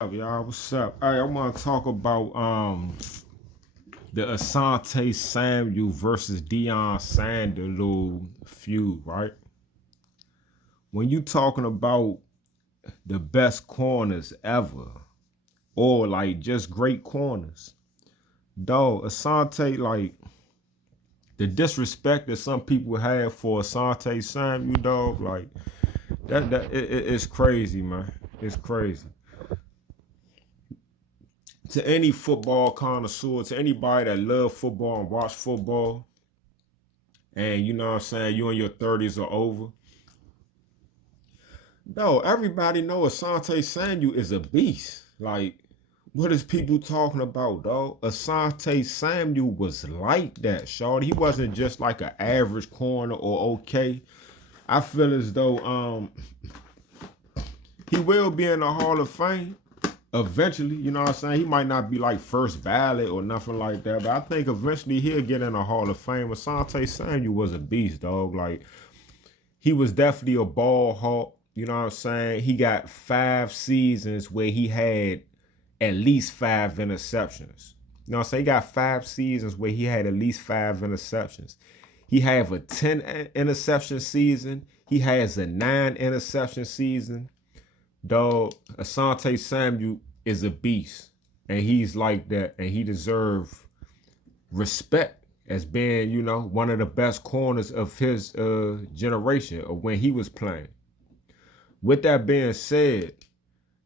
Up, y'all? What's up? All right, I want to talk about the Asante Samuel versus Deion Sanders little feud, right? When you talking about the best corners ever, or like just great corners, dog, Asante, like the disrespect that some people have for Asante Samuel, dog, like it's crazy, man. It's crazy. To any football connoisseur, to anybody that love football and watch football, and you know what I'm saying, you in your 30s or over. No, everybody know Asante Samuel is a beast. Like, what is people talking about, dog? Asante Samuel was like that, shorty. He wasn't just like an average corner or okay. I feel as though he will be in the Hall of Fame eventually. You know what I'm saying? He might not be like first ballot or nothing like that, but I think eventually he'll get in the Hall of Fame. Asante Samuel was a beast, dog. Like, he was definitely a ball hawk. You know what I'm saying? He got 5 seasons where he had at least 5 interceptions. You know what I'm saying? He got 5 seasons where he had at least 5 interceptions. He have a 10 interception season. He has a 9 interception season. Dog, Asante Samuel is a beast. And he's like that. And he deserves respect as being, one of the best corners of his generation of when he was playing. With that being said,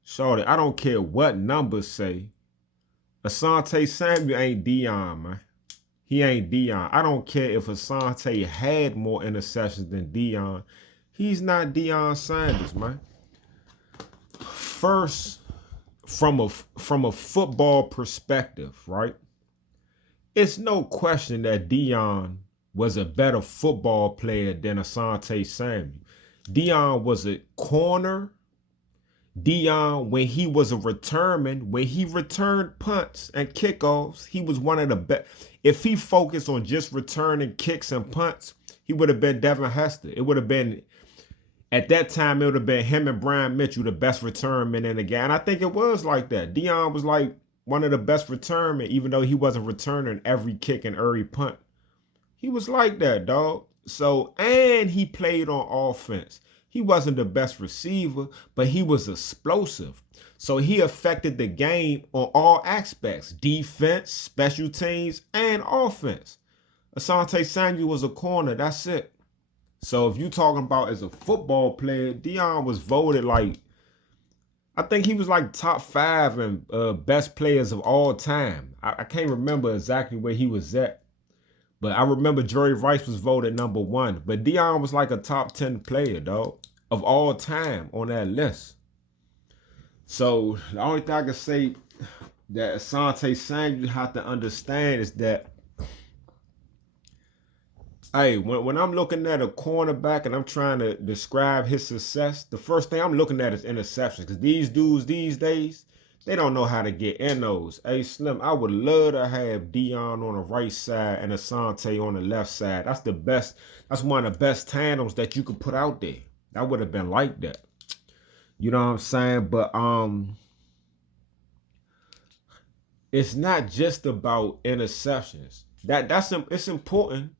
Shorty, I don't care what numbers say. Asante Samuel ain't Deion, man. He ain't Deion. I don't care if Asante had more interceptions than Deion. He's not Deion Sanders, man. First, from a football perspective, right? It's no question that Deion was a better football player than Asante Samuel. Deion was a corner. Deion, when he was a returnman, when he returned punts and kickoffs, he was one of the best. If he focused on just returning kicks and punts, he would have been Devin Hester. It would have been, at that time, it would have been him and Brian Mitchell, the best returnmen in the game. And I think it was like that. Deion was like one of the best returnmen, even though he wasn't returning every kick and every punt. He was like that, dog. So, and he played on offense. He wasn't the best receiver, but he was explosive. So he affected the game on all aspects: defense, special teams, and offense. Asante Samuel was a corner. That's it. So if you talking about as a football player, Deion was voted like, I think he was like top 5 and best players of all time. I can't remember exactly where he was at. But I remember Jerry Rice was voted #1. But Deion was like a top 10 player, dog, of all time on that list. So the only thing I can say that Asante Samuel have to understand is that, hey, when I'm looking at a cornerback and I'm trying to describe his success, the first thing I'm looking at is interceptions. Because these dudes these days, they don't know how to get in those. Hey, Slim, I would love to have Deion on the right side and Asante on the left side. That's the best. That's one of the best tandems that you could put out there. That would have been like that. You know what I'm saying? But it's not just about interceptions. It's important,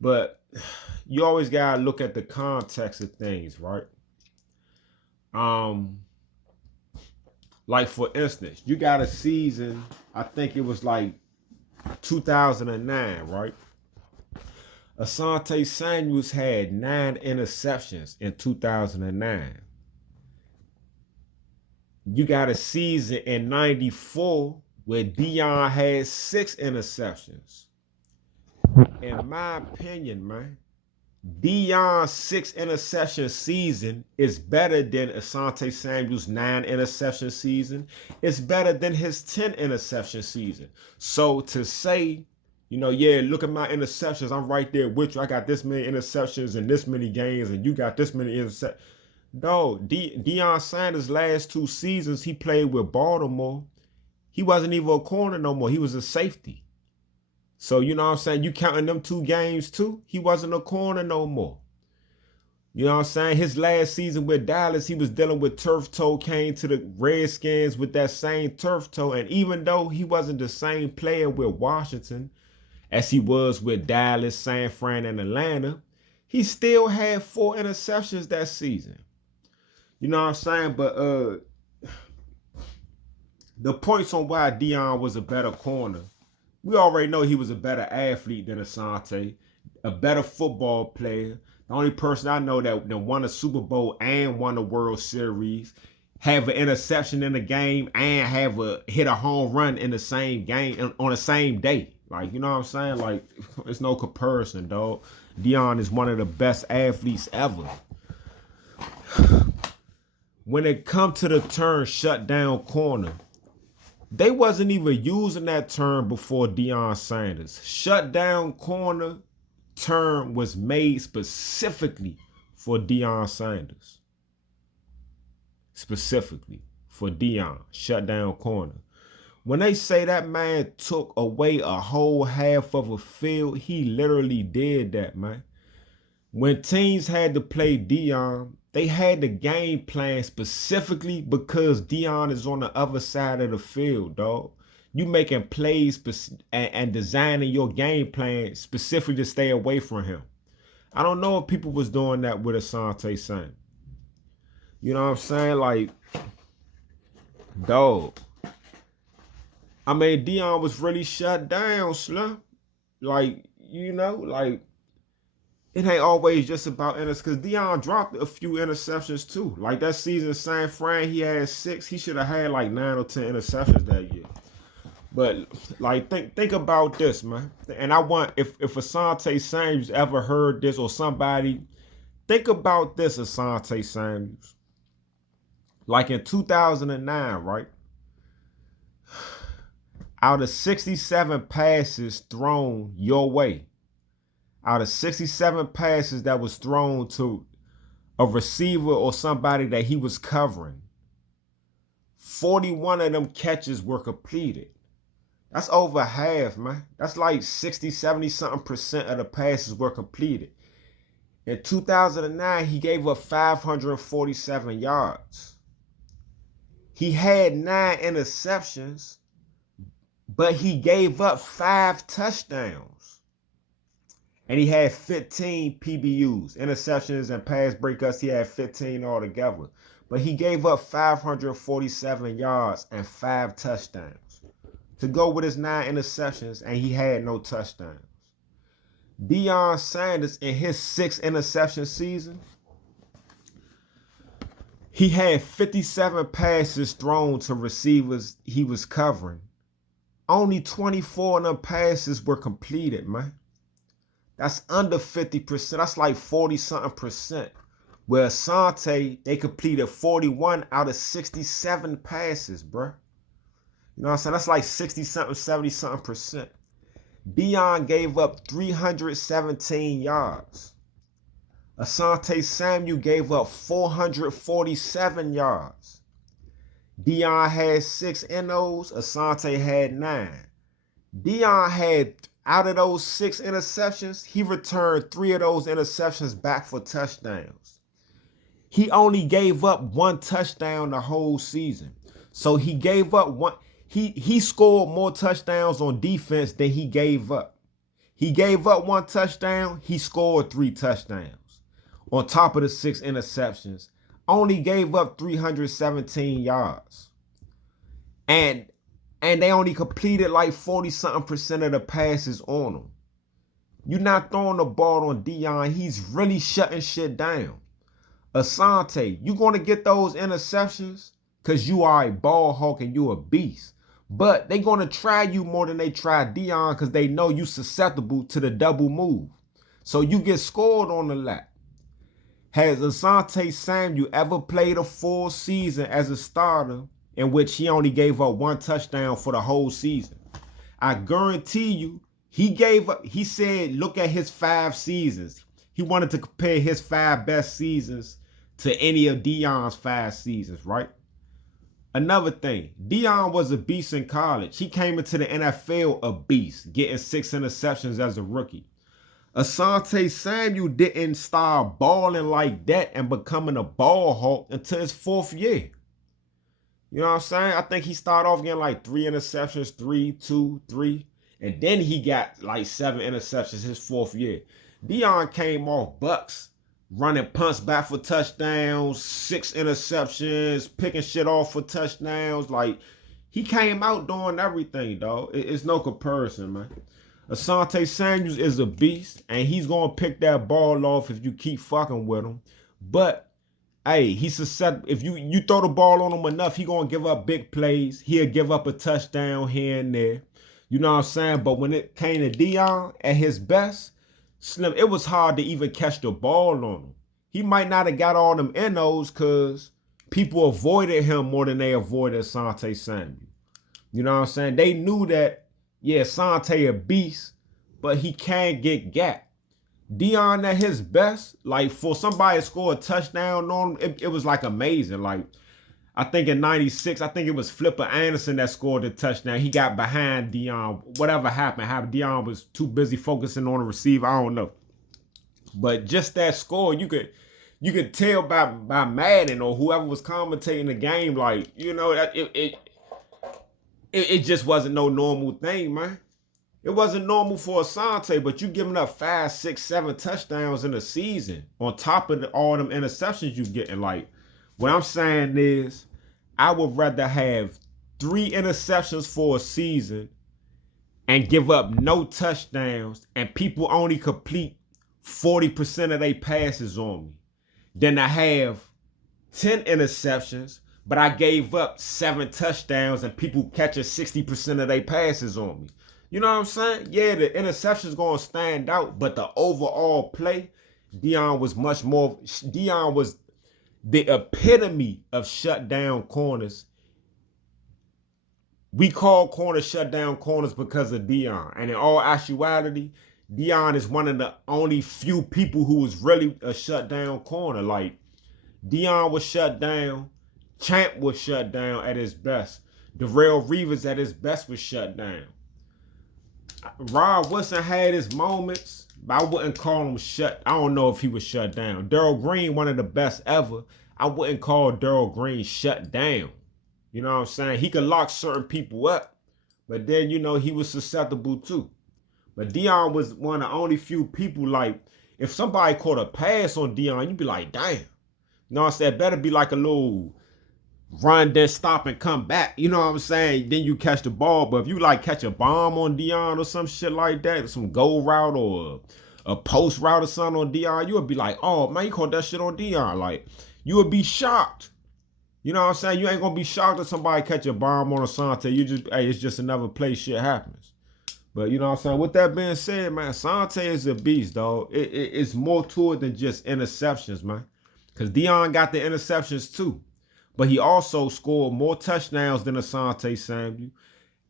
but you always gotta look at the context of things, right? Um, like for instance, you got a season, I think it was like 2009, right? Asante Samuels had 9 interceptions in 2009. You got a season in 94 where Deion had 6 interceptions. In my opinion, man, Deion's 6 interception season is better than Asante Samuel's 9 interception season. It's better than his 10 interception season. So to say, yeah, look at my interceptions. I'm right there with you. I got this many interceptions in this many games, and you got this many interceptions. No, Deion Sanders' last 2 seasons he played with Baltimore, he wasn't even a corner no more. He was a safety. So, you know what I'm saying? You counting them 2 games too? He wasn't a corner no more. You know what I'm saying? His last season with Dallas, he was dealing with turf toe, came to the Redskins with that same turf toe. And even though he wasn't the same player with Washington as he was with Dallas, San Fran, and Atlanta, he still had 4 interceptions that season. You know what I'm saying? But the points on why Deion was a better corner, we already know he was a better athlete than Asante, a better football player. The only person I know that won a Super Bowl and won a World Series, have an interception in the game, and have hit a home run in the same game on the same day. Like, you know what I'm saying? Like, it's no comparison, dog. Deion is one of the best athletes ever. When it comes to the term shut down corner, they wasn't even using that term before Deion Sanders. Shut down corner term was made specifically for Deion Sanders. Specifically for Deion, shut down corner. When they say that man took away a whole half of a field, he literally did that, man. When teams had to play Deion, they had the game plan specifically because Deion is on the other side of the field, dog. You making plays and designing your game plan specifically to stay away from him. I don't know if people was doing that with Asante Samuel. You know what I'm saying? Like, dog. I mean, Deion was really shut down, Slum. Like, you know, like, it ain't always just about interceptions, because Deion dropped a few interceptions too. Like that season, San Fran, he had 6. He should have had like 9 or 10 interceptions that year. But like, think about this, man. And I want, if Asante Samuels ever heard this or somebody, think about this, Asante Samuels. Like in 2009, right? Out of 67 passes thrown your way, out of 67 passes that was thrown to a receiver or somebody that he was covering, 41 of them catches were completed. That's over half, man. That's like 60, 70 something percent of the passes were completed. In 2009, he gave up 547 yards. He had 9 interceptions, but he gave up 5 touchdowns. And he had 15 PBUs, interceptions and pass breakups. He had 15 altogether. But he gave up 547 yards and 5 touchdowns to go with his 9 interceptions, and he had no touchdowns. Deion Sanders, in his 6th interception season, he had 57 passes thrown to receivers he was covering. Only 24 of them passes were completed, man. That's under 50%. That's like 40-something percent. Where Asante, they completed 41 out of 67 passes, bro. You know what I'm saying? That's like 60-something, 70-something percent. Deion gave up 317 yards. Asante Samuel gave up 447 yards. Deion had 6 NOs. Asante had 9. Deion had, out of those 6 interceptions, he returned 3 of those interceptions back for touchdowns. He only gave up 1 touchdown the whole season. So he gave up 1. He scored more touchdowns on defense than he gave up. He gave up 1 touchdown. He scored 3 touchdowns. On top of the 6 interceptions, only gave up 317 yards. And they only completed like 40-something percent of the passes on him. You're not throwing the ball on Deion. He's really shutting shit down. Asante, you're going to get those interceptions because you are a ball hawk and you're a beast. But they're going to try you more than they try Deion because they know you're susceptible to the double move. So you get scored on the lap. Has Asante Samuel ever played a full season as a starter in which he only gave up 1 touchdown for the whole season? I guarantee you, he said, look at his 5 seasons. He wanted to compare his 5 best seasons to any of Deion's 5 seasons, right? Another thing, Deion was a beast in college. He came into the NFL a beast, getting 6 interceptions as a rookie. Asante Samuel didn't start balling like that and becoming a ball hawk until his 4th year. You know what I'm saying? I think he started off getting like 3 interceptions, 3, 2, 3. And then he got like 7 interceptions his 4th year. Deion came off Bucks, running punts back for touchdowns, 6 interceptions, picking shit off for touchdowns. Like, he came out doing everything, dog. It's no comparison, man. Asante Samuels is a beast, and he's going to pick that ball off if you keep fucking with him. But, hey, he's susceptible. If you throw the ball on him enough, he going to give up big plays. He'll give up a touchdown here and there. You know what I'm saying? But when it came to Deion at his best, Slim, it was hard to even catch the ball on him. He might not have got all them NOs because people avoided him more than they avoided Asante Samuel. You know what I'm saying? They knew that, yeah, Asante a beast, but he can't get gapped. Deion at his best, like for somebody to score a touchdown on him, it was like amazing. Like, I think in 96, I think it was Flipper Anderson that scored the touchdown. He got behind Deion. Whatever happened, Deion was too busy focusing on the receiver. I don't know. But just that score, you could tell by Madden or whoever was commentating the game, like, you know, that it just wasn't no normal thing, man. It wasn't normal for Asante, but you giving up 5, 6, 7 touchdowns in a season on top of all them interceptions you getting. Like, what I'm saying is, I would rather have 3 interceptions for a season and give up no touchdowns and people only complete 40% of their passes on me than to have 10 interceptions, but I gave up 7 touchdowns and people catching 60% of their passes on me. You know what I'm saying? Yeah, the interception's going to stand out, but the overall play, Deion was the epitome of shutdown corners. We call corners shutdown corners because of Deion. And in all actuality, Deion is one of the only few people who was really a shutdown corner. Like, Deion was shut down. Champ was shut down at his best. Darrelle Reeves at his best was shut down. Rod Wilson had his moments, but I wouldn't call him shut. I don't know if he was shut down. Darrell Green, one of the best ever. I wouldn't call Darrell Green shut down. You know what I'm saying? He could lock certain people up, but then, you know, he was susceptible too. But Deion was one of the only few people, like, if somebody caught a pass on Deion, you'd be like, damn. You know what I'm saying? It better be like a little run, then stop and come back. You know what I'm saying? Then you catch the ball. But if you like catch a bomb on Deion or some shit like that, or some goal route or a post route or something on Deion, you would be like, oh man, you caught that shit on Deion. Like, you would be shocked. You know what I'm saying? You ain't gonna be shocked if somebody catch a bomb on Asante. You just, hey, it's just another place shit happens. But you know what I'm saying? With that being said, man, Asante is a beast, dog. It's more to it than just interceptions, man. Because Deion got the interceptions too. But he also scored more touchdowns than Asante Samuel.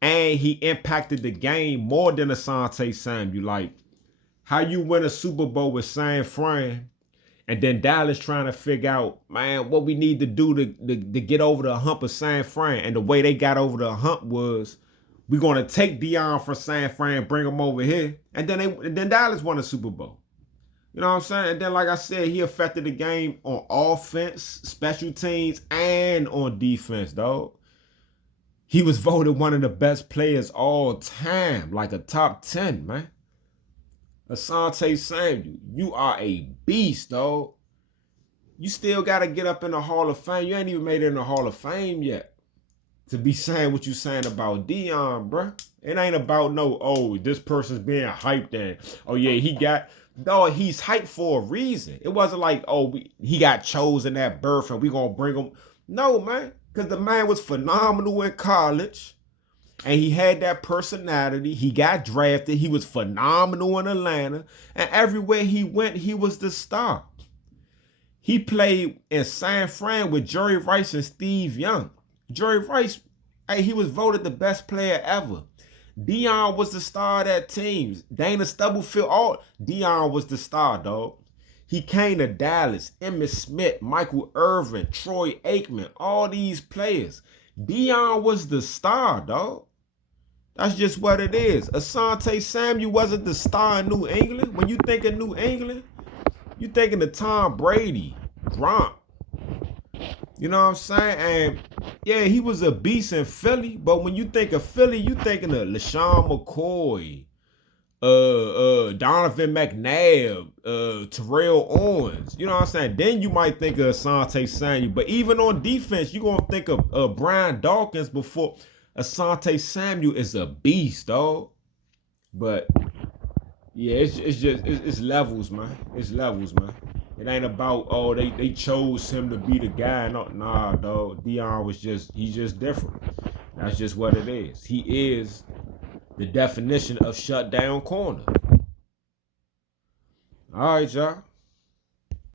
And he impacted the game more than Asante Samuel. Like, how you win a Super Bowl with San Fran, and then Dallas trying to figure out, man, what we need to do to get over the hump of San Fran. And the way they got over the hump was, we're going to take Deion from San Fran, bring him over here. And then Dallas won a Super Bowl. You know what I'm saying? And then, like I said, he affected the game on offense, special teams, and on defense, dog. He was voted one of the best players all time, like a top 10, man. Asante Samuel, you are a beast, dog. You still got to get up in the Hall of Fame. You ain't even made it in the Hall of Fame yet to be saying what you saying about Deion, bruh. It ain't about no, oh, this person's being hyped and, oh, yeah, he got... Dog, he's hyped for a reason. It wasn't like, oh, he got chosen at birth and we gonna bring him. No, man, because the man was phenomenal in college and he had that personality. He got drafted. He was phenomenal in Atlanta. And everywhere he went, he was the star. He played in San Fran with Jerry Rice and Steve Young. Jerry Rice, hey, he was voted the best player ever. Deion was the star of that team. Dana Stubblefield, Deion was the star, dog. He came to Dallas, Emmitt Smith, Michael Irvin, Troy Aikman, all these players. Deion was the star, dog. That's just what it is. Asante Samuel wasn't the star in New England. When you think of New England, you thinking of Tom Brady, Gronk. You know what I'm saying? And yeah, he was a beast in Philly, but when you think of Philly, you thinking of LaShawn McCoy, Donovan McNabb, Terrell Owens. You know what I'm saying? Then you might think of Asante Samuel. But even on defense, you're gonna think of Brian Dawkins before Asante Samuel is a beast, dog. But yeah, it's levels, man. It's levels, man. It ain't about they chose him to be the guy. No, nah, dog. Deion he's just different. That's just what it is. He is the definition of shutdown corner. All right, y'all.